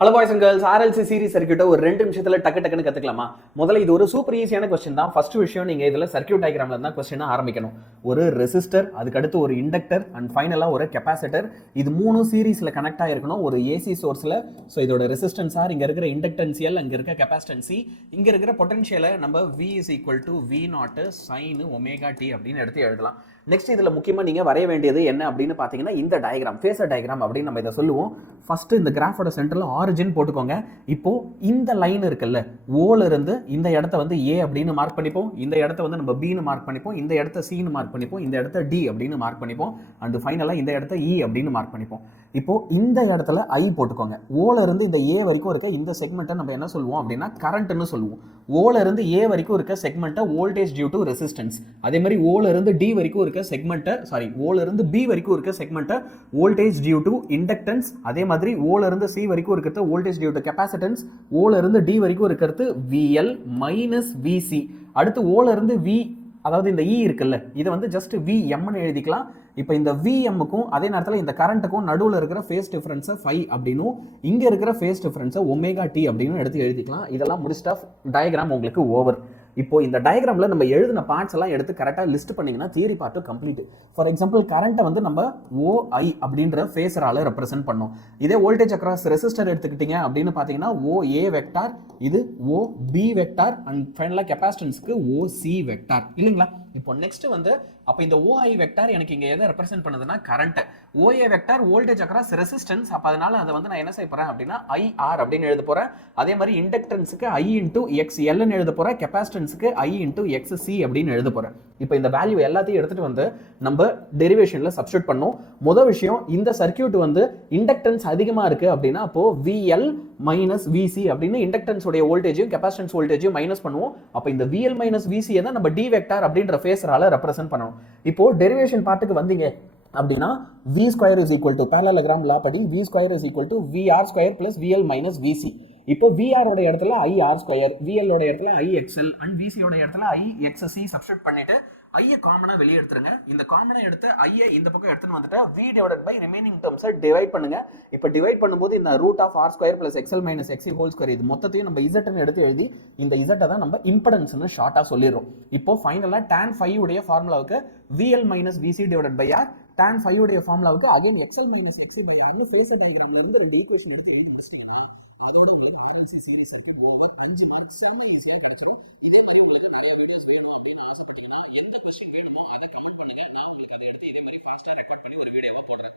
Hello boys and girls, RLC series சர்க்கியூட்டை ஒரு 2 நிமிஷத்துல டக்குன்னு கத்துக்கலாமா? முதல்ல இது ஒரு சூப்பர் ஈஸியான கொஸ்டின் தான். ஃபர்ஸ்ட் விஷயம், நீங்க இதுல சர்க்கியூட் டயக்ராம்ல தான் கொஸ்டினை ஆரம்பிக்கணும். ஒரு ரெசிஸ்டர், அதுக்கு அடுத்து ஒரு இண்டக்டர் அண்ட் ஃபைனலா ஒரு கெபாசிட்டர். இது மூணு சீரிஸ்ல கனெக்ட் ஆயிருக்கணும் ஒரு ஏசி சோர்ஸ்ல. ஸோ இதோட ரெசிஸ்டன்ஸ் ஆர், இங்க இருக்கிற இண்டக்டன்ஸ் எல், அங்க இருக்க கெபாசிட்டன்ஸ் சி, இங்க இருக்கிற பொட்டன்ஷியலை நம்ம V is equal to V0 sin omega t அப்படின்னு எடுத்து எழுதலாம். நெக்ஸ்ட் இதுல முக்கியமா நீங்க வரைய வேண்டியது என்ன அப்படின்னு பாத்தீங்கன்னா இந்த டயக்ராம், ஃபேஸர் டயக்ராம் அப்படின்னு நம்ம இதை சொல்லுவோம். ஃபர்ஸ்ட் இந்த கிராஃபோட சென்டர்ல ஆரிஜின் போட்டுக்கோங்க. இப்போ இந்த லைன் இருக்குல்ல, ஓல இருந்து இந்த இடத்த வந்து ஏ அப்படின்னு மார்க் பண்ணிப்போம், இந்த இடத்த வந்து நம்ம பின்னு மார்க் பண்ணிப்போம், இந்த இடத்த சின்னு மார்க் பண்ணிப்போம், இந்த இடத்த டி அப்படின்னு மார்க் பண்ணிப்போம், அண்ட் ஃபைனலா இந்த இடத்த இ அப்படின்னு மார்க் பண்ணிப்போம். இப்போ இந்த இடத்துல ஐ போட்டுக்கோங்க. ஓல இருந்து இந்த ஏ வரைக்கும் இருக்க இந்த செக்மெண்ட்டை நம்ம என்ன சொல்லுவோம் அப்படின்னா கரண்ட்னு சொல்லுவோம். ஓல இருந்து ஏ வரைக்கும் இருக்க செக்மெண்ட்டை வோல்டேஜ் டியூ டு ரெசிஸ்டன்ஸ். அதே மாதிரி ஓல இருந்து டி வரைக்கும் இருக்க செக்மெண்ட்டை, ஓல இருந்து பி வரைக்கும் இருக்க செக்மெண்ட்டை வோல்டேஜ் டியூ டு இண்டக்டன்ஸ். அதே மாதிரி ஓல இருந்து சி வரைக்கும் இருக்கிறது வோல்டேஜ் டியூ டு கெபாசிட்டன்ஸ். ஓல இருந்து டி வரைக்கும் இருக்கிறது VL மைனஸ் VC. அடுத்து ஓல இருந்து வி, அதாவது இந்த இ இருக்குல்ல, இதை வந்து ஜஸ்ட் விஎம்னு எழுதிக்கலாம். இப்போ இந்த விஎம்முக்கும் அதே நேரத்தில் இந்த கரண்ட்டுக்கும் நடுவில் இருக்கிற ஃபேஸ் டிஃபரன்ஸை ஃபை அப்படின்னும், இங்கே இருக்கிற ஃபேஸ் டிஃபரன்ஸை ஒமேகா டி அப்படின்னு எடுத்து எழுதிக்கலாம். இதெல்லாம் முடிச்சிட்டா டயக்ராம் உங்களுக்கு ஓவர். இப்போ இந்த டயக்ராம்ல நம்ம எழுதின பார்ட்ஸ் எல்லாம் எடுத்து கரெக்டாக லிஸ்ட் பண்ணீங்கன்னா theory part complete. For example, கரண்ட்டை வந்து நம்ம OI அப்படின்ற ஃபேஸரால ரெப்ரசென்ட் பண்ணோம். இதே வோல்டேஜ் அக்ராஸ் ரெசிஸ்டர் எடுத்துக்கிட்டீங்க அப்படின்னு பார்த்தீங்கன்னா OA வெக்டார், இது OB வெக்டார், அண்ட் ஃபைனலாக கெபாசிட்டன்ஸ்க்கு OC வெக்டார் இல்லைங்களா? இப்போ நெக்ஸ்ட் வந்து அப்போ இந்த OI வெக்டார் எனக்கு இங்க எதை ரெப்ரசென்ட் பண்ணுதுன்னா current. OA vector voltage across resistance. அப்ப அதனால அதை வந்து நான் என்ன செய்ய போறேன் அப்படின்னா IR அப்படின்னு எழுத போறேன். அதே மாதிரி இண்டக்டன்ஸ்க்கு I into XL ன்னு எழுத போறேன், கெபாசிட்டன்ஸ்க்கு I into XC அப்படின்னு எழுத போறேன். இப்போ இந்த வேல்யூ எல்லாத்தையும் எடுத்துட்டு வந்து நம்ம டெரிவேஷன்ல சப்ஸ்டிட்யூட் பண்ணோம். முதல் விஷயம், இந்த சர்க்கியூட் வந்து இண்டக்டன்ஸ் அதிகமா இருக்கு அப்படின்னா அப்போ VL மைனஸ் VC அப்படின்னு இண்டக்டன்ஸ் உடைய வோல்டேஜையும் கெபாசிட்டன்ஸ் வோல்டேஜையும் மைனஸ் பண்ணுவோம். அப்போ இந்த VL மைனஸ் VC தான் நம்ம D வெக்டார் அப்படின்ற ஃபேஸரால ரெப்ரசென்ட் பண்ணணும். இப்போ டெரிவேஷன் பார்ட்டுக்கு வந்தீங்க அப்படின்னா V square is equal to parallelogram law படி V square is equal to VR square plus VL minus VC. இப்போ VR ஓட இடத்துல IR ஸ்கொயர், VL ஓட இடத்துல IXL அண்ட் VC ஓட இடத்துல IXC சப்ஸ்டிட்யூட் பண்ணிட்டு ஐயை காமனா வெளியே எடுத்துருங்க. இந்த காமனா எடுத்து ஐயை இந்த பக்கம் எடுத்துன்னு வந்துட்டு V டிவைடட் பை ரிமைனிங் டேர்ம்ஸை டிவைட் பண்ணுங்க. இப்போ டிவைட் பண்ணும்போது இந்த root of R square plus XL minus XC whole square, இது மொத்தத்தையும் நம்ம Z எடுத்து எழுதி இந்த Z தான் நம்ம இம்படன்ஸ்னு ஷார்ட்டா சொல்லிடுறோம். இப்போ ஃபைனலா tan phi உடைய ஃபார்முலாவுக்கு VL minus VC divided by R, tan phi உடைய ஃபார்முலாவுக்கு again XL minus XC by R phasor டயக்ராம்ல இருந்து ரெண்டு ஈக்குவேஷன் எடுத்து எழுதி முடிச்சிட்டீங்கன்னா அதோட உங்களுக்கு RLC series circuit over 5 marks செம்ம ஈஸியாக கிடைச்சிரும். இதே மாதிரி உங்களுக்கு நிறைய வீடியோஸ் வேணும் அப்படின்னு ஆசைப்பட்டீங்கன்னா எந்த கொஸ்டின் வேணுமோ அதை கவர் பண்ணுங்க. நான் உங்களுக்கு அதை எடுத்து இதே மாதிரி ஃபாஸ்ட்டாக ரெக்கார்ட் பண்ணி ஒரு வீடியோவை போடுறேன்.